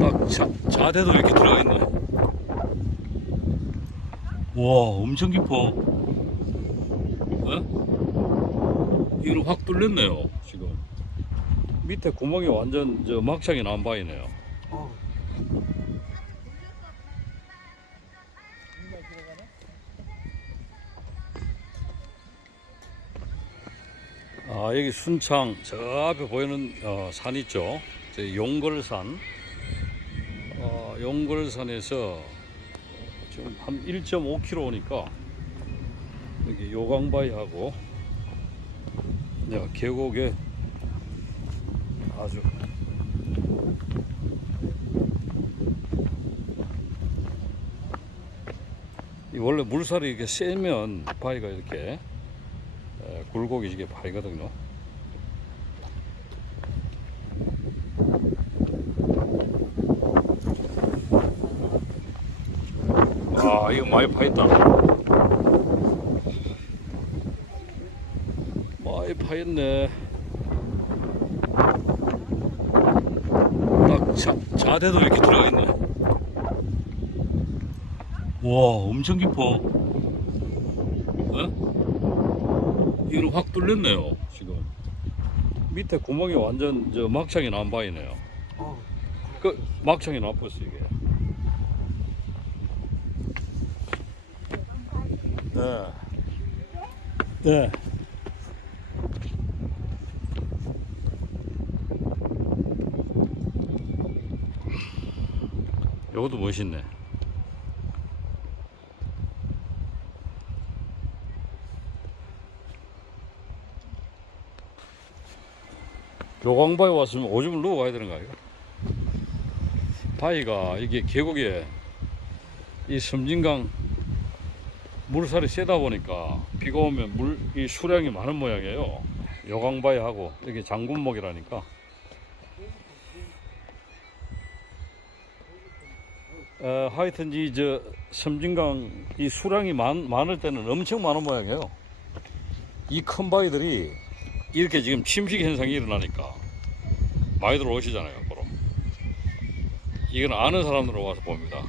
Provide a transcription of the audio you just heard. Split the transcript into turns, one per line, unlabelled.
딱 자, 자대도 이렇게 들어가 있네. 와, 엄청 깊어. 어? 이걸 확 뚫렸네요, 지금. 밑에 구멍이 완전 저 막창이 난 바이네요. 어. 아, 여기 순창, 저 앞에 보이는 어, 산 있죠? 저 용걸산. 어, 용걸산에서 지금 한 1.5km 오니까 여기 요강바위하고 야, 계곡에 아주 이 원래 물살이 이렇게 세면 바위가 이렇게 에, 굴곡이 이게 바위거든요. 아 이거 많이 파였다. 많이 파였네. 딱 자, 자대도 이렇게 들어가 있네. 와 엄청 깊어 어? 이걸 확 뚫렸네요 지금 밑에 구멍이 완전 저 막창이 나온 바이네요 그 막창이 나왔어 이게 네. 네. 요것도 멋있네. 요광바위 왔으면 오줌을 누워 가야 되는 거 아이가? 바위가 이게 계곡에 이 섬진강 물살이 세다 보니까 비가 오면 물 이 수량이 많은 모양이에요. 요강바위하고 여기 장군목이라니까. 어, 하여튼 이저 섬진강 이 수량이 많, 많을 때는 엄청 많은 모양이에요. 이 큰 바위들이 이렇게 지금 침식 현상이 일어나니까 많이들 오시잖아요, 보러. 이건 아는 사람들은 와서 봅니다.